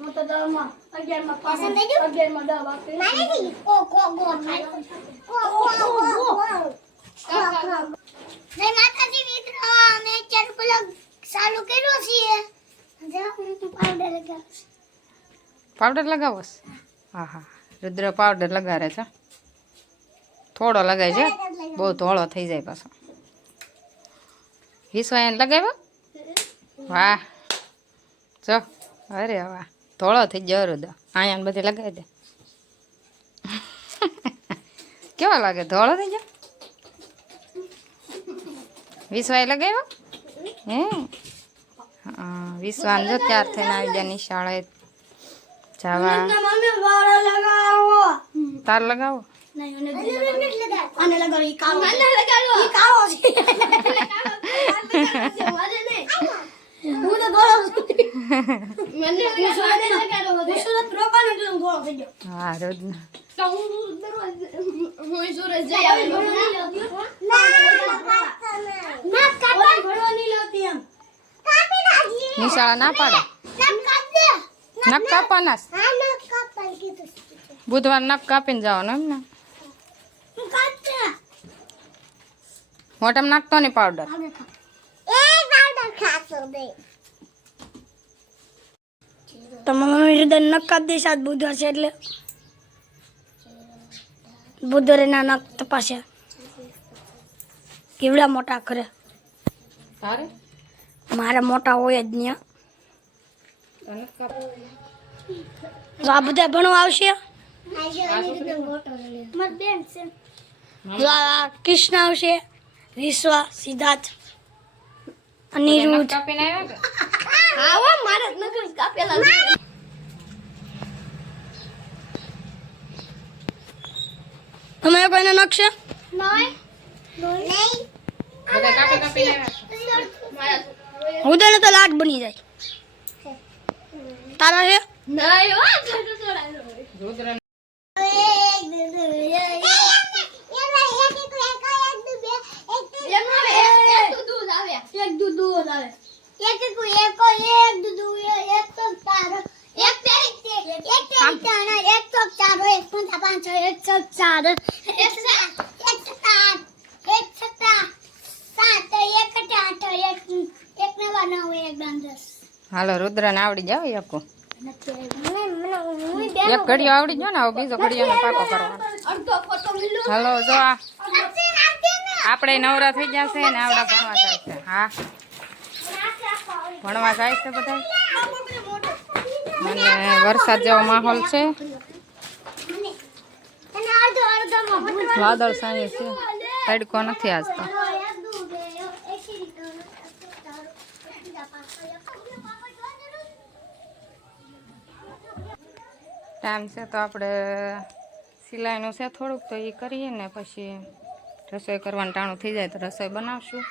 હું તો દસમાં અગિયારમાં પસંદ થઈ ગયું? અગિયારમાં દસ બાકી માને થી કો કો ગો થાય કો કો ગો ગો જય માતાજી મિત્રો અમે અત્યારે પેલા ચાલુ કર્યો છીએ. પાવડર લગાવું પાવડર લગાવો હા હા. રુદ્ર પાવડર લગાડે છે. થોડો લગાય છે. બહુ ધોળો થઈ જાય પાછો. વિશ્વા એને લગાવ્યો? વાહ. જો અરે વાહ. ધોળો થઈ ગયો રુદ્ર અહીંયા બધી લગાવી દે. કેવા લાગે? ધોળો થઈ ગયો? વિશ્વાએ લગાવ્યો? હે? હા, વિશ્વાન જો ત્યાર થઈને આવી જાય નિશાળે. જવા. તાર લગાવો. હું તો હું રોજ. નિશાળા ના પાડે? ના કાપ. દે નખ કાપવાના છે. હા ના કાપા કીધું બુધવાર નખ કાપીને જવાનું એમ ને? મોટામાં નાખતો ને પાવડર એ પાવડર બે. તમારા મમ્મી હૃદય નખ દેશા દઈશ આજ બુધવાર છે એટલે બુધવારે ના નખ તપાસે. કેવડા મોટા કરે મારા મારે મોટા હોય જ નહીં તો આ બધા ભણવા આવશે? માર બેન છે. જો આ કૃષ્ણ આવશે વિશ્વા સિદ્ધાર્થ અનિરુદ્ધ. આવો મારા નખ કાપેલા તમે કોઈને નખશે ઉદયને તો લાટ બની જાય. તારા છે રુદ્ર એક દૂધ દૂધ આવે હાલો રુદ્રને આવડી જાવ એક એક ઘડિયો આવડી ગયો ને હવે બીજો ઘડિયાનો પાકો કરવાનો. હાલો જો આપણે નવરા થઈ ગયા છે ને આવડા ભણવા જાય છે. હા. ભણવા જાય છે બધા અને વરસાદ જેવો માહોલ છે. વાદળ સાંજે છે. તડકો નથી આજ તો ટાઈમ છે તો આપણે સિલાઈનું છે થોડુંક, તો એ કરીએ ને પછી રસોઈ કરવાનું ટાણું થઈ જાય તો રસોઈ બનાવશું.